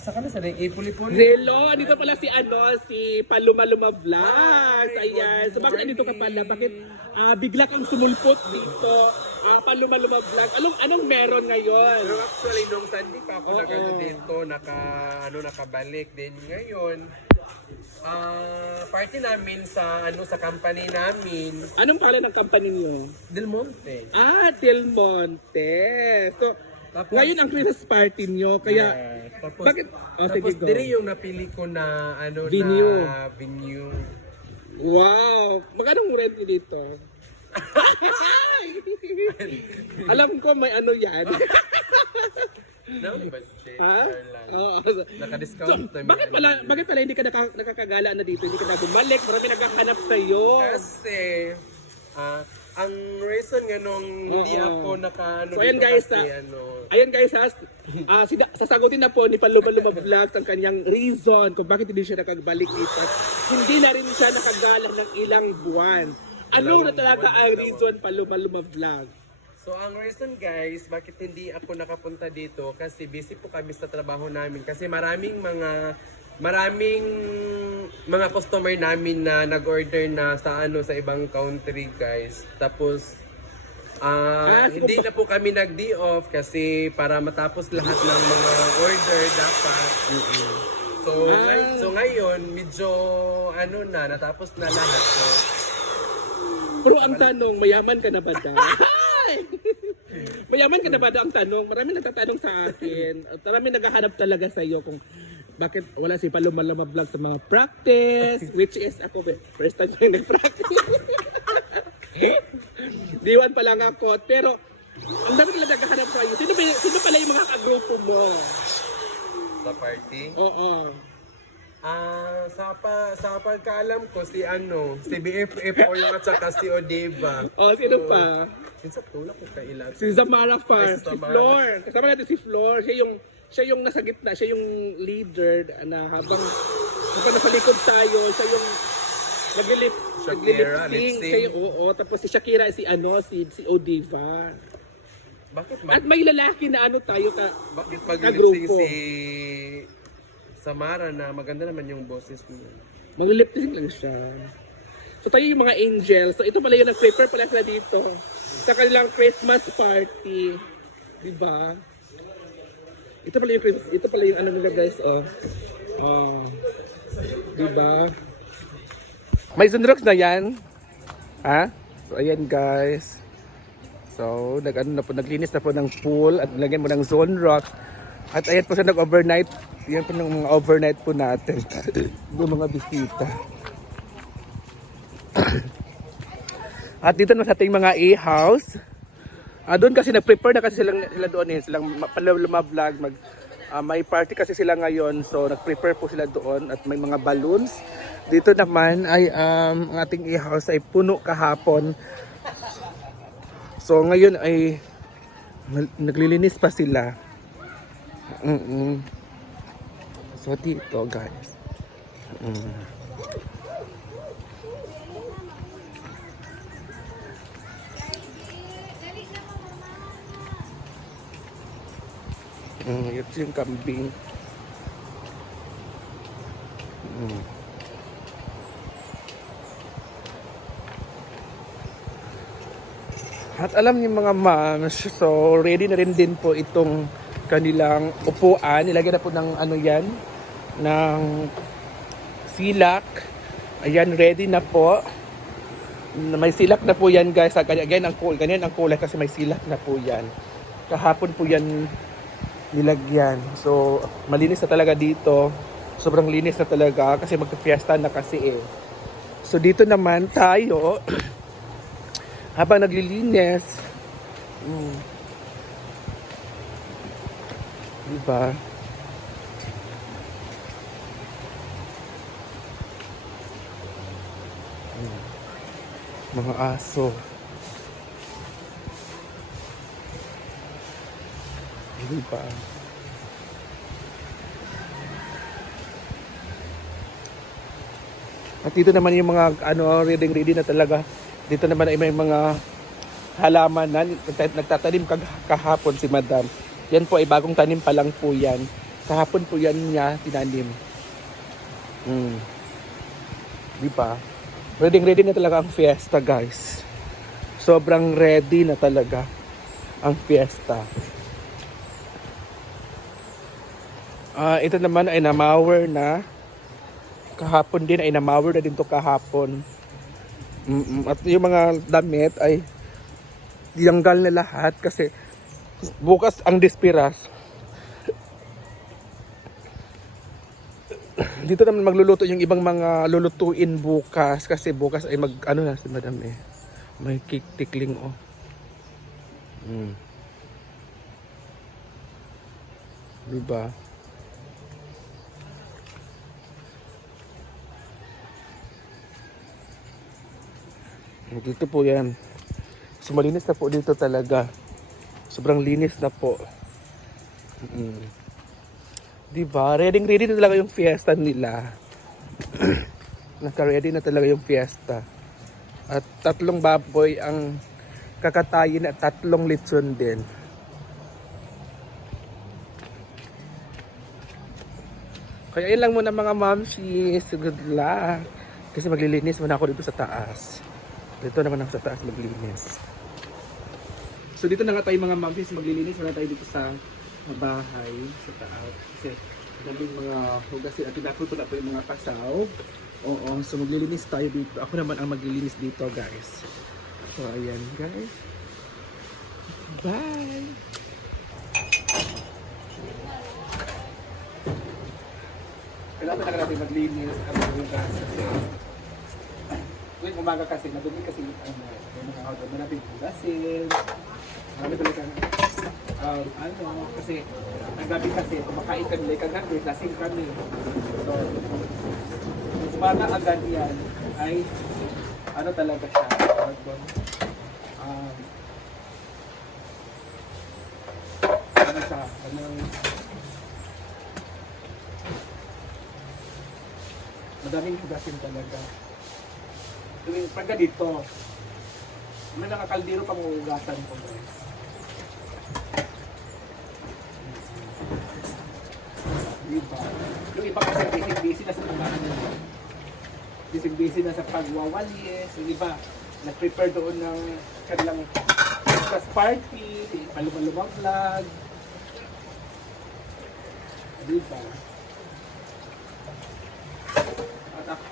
Asa ka na sa rin? Ipuli-puli. Relo, andito pala si Paluma Vlogs. Ayan. So bakit andito ka pala? Bakit bigla kang sumulpot dito? Paluma Vlogs. Anong meron ngayon? Pero actually, nung Sunday pa ako dito, nakabalik din ngayon. Party namin sa company namin. Anong pangalan ng company niyo? Del Monte. Del Monte. So, Tapos, ngayon ang Christmas party niyo, kaya tapos, bakit? Sige, tapos go. dire yung napili ko na Venue. na venue. Wow! Magkano rent niyo dito? Alam ko may ano yan. No, budget. Ha? Oo. Naka-discount So, bakit pala hindi ka nakakagala na dito? Hindi ka na bumalik? Marami naghahanap sa'yo. Kasi, ang reason nga nung hindi ako naka-ano So, ayan dito guys, kasi Ayan guys, sasagutin na po ni Paluma Vlogs ang kanyang reason kung bakit hindi siya nakabalik dito. Hindi na rin siya nakagala ng ilang buwan. Ano na talaga ang reason, Paluma Vlogs? So ang reason guys, bakit hindi ako nakapunta dito kasi busy po kami sa trabaho namin kasi maraming mga customer namin na nag-order na sa sa ibang country guys. Tapos hindi na po kami nag-day off kasi para matapos lahat ng mga order dapat. So ngayon medyo natapos na lahat. So, pero ang tanong, mayaman ka na ba daw? Mayaman ka na ba daw ang tanong? Marami nagtatanong sa akin. At marami naghahanap talaga sa iyo kung bakit wala si Paluma Vlog sa mga practice, which is ako, first time ko yung nag-practice. Diwan pa lang ako. Pero, ang dami talaga naghahanap sa iyo. Sino pala yung mga kagrupo mo? sa party. Oo. Sa pagkaalam ko si BFF o yung at saka si Odeva. Sino pa? Minsan tulak ko kay ilan. Si Zamara Far, Si si Zamara. Flor. Kasama natin si Flor. Siya yung nasa gitna, siya yung leader na habang nasa likod tayo, siya yung Shakira, naglilip-sing. lip-sync. Siya yung, tapos si Shakira, si Odiva. Bakit At may lalaki na tayo bakit kagrupo. maglilipsing si Samara na maganda naman yung boses mo? Maglilip-sync lang siya. So tayo yung mga angels. So ito pala yung nag-prepare pala sila dito sa kanilang Christmas party. Diba? Ito pala yung ano nila guys, diba? May sunrocks na yan. Ha? So ayan guys. So naglinis na po ng pool at nilagyan mo ng sunrocks. At ayan po siya nag-overnight. Yan po ng mga overnight po natin. Yung mga bisita. At dito na sa ating mga e-house. Doon kasi nag-prepare na kasi sila doon silang Paluma Vlog. May party kasi sila ngayon. So nag-prepare po sila doon at may mga balloons. Dito naman ay ang ating e-house ay puno kahapon. So ngayon ay naglilinis pa sila. So dito guys. Ito yung kambing. At alam niyo mga moms, so ready na rin din po itong kanilang upuan. Nilagyan na po ng ng silak. Ayan, ready na po. May silak na po yan guys. Again, ganyan ang kulay kasi may silak na po yan. Kahapon po yan nilagyan. So, malinis na talaga dito. Sobrang linis na talaga kasi magpifiesta na kasi eh. So, dito naman tayo habang naglilinis. Diba? Mga aso. Diba? At dito naman yung mga ready na talaga. Dito naman ay may mga halaman na nagtatanim kahapon si Madam. Yan po ay bagong tanim pa lang po yan. Kahapon po yan niya tinanim. Di ba? Ready na talaga ang fiesta, guys. Sobrang ready na talaga ang fiesta. Ito naman ay namawer na. Kahapon din ay namawer na din to kahapon. At yung mga damit ay tinanggal na lahat kasi bukas ang dispiras. Dito naman magluluto yung ibang mga lulutuin bukas kasi bukas ay ano na si madam eh. May cake tikling oh. Diba? Dito po yan. So malinis na po dito talaga. Sobrang linis na po. Diba? Ready na talaga yung fiesta nila. Naka-ready na talaga yung fiesta. At 3 baboy ang kakatayin at 3 litson din. Kaya yun lang muna mga mamsis. Good luck. Kasi maglilinis muna ako dito sa taas. Dito naman ako sa taas maglinis. So dito na nga tayo mga mamsis. Maglilinis muna tayo dito sa bahay sa taas kasi daming mga hugasin at pinapluto na po yung mga kasaw. Oo, so maglilinis tayo dito. Ako naman ang maglilinis dito, guys. So ayan, guys. Bye! Kailangan na natin maglinis at maghugas kasi tuwing umaga kasi madumi kasi yung mga natin hugasin. Marami talaga kasi ang gabi kasi kumakain kami like kagabi, lasing kami. So umaga agad yan ay ano talaga siya ano siya madaming hugasin talaga. Tuwing pagka dito may nakakaldero pang hugasan ko, guys. Diba? Yung iba kasi busy na sa busy na sa pagwawalis. Yung iba nag-prepare doon ng kanilang Christmas party, palumang vlog. Diba? At ako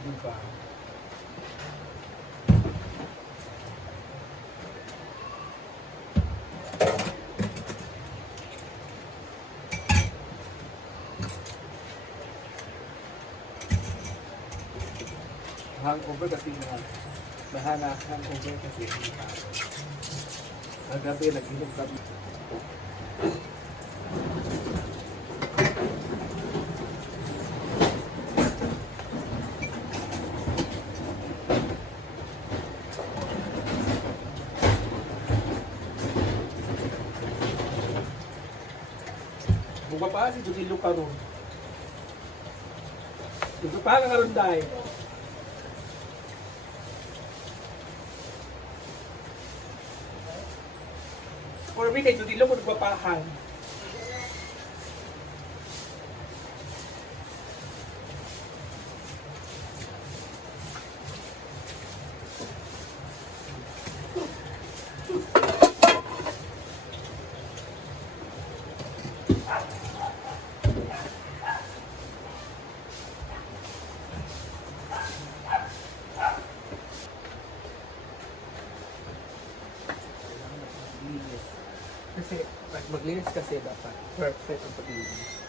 diba? Hangover kasi na hangover kasi kagabi nag-inom kami. Buka pa si Judilo Karon. Buka pa nga karon dai. For me, kay Judilo ko nagpapahan. Kasi pag maglinis kasi dapat perfect ang paglinis.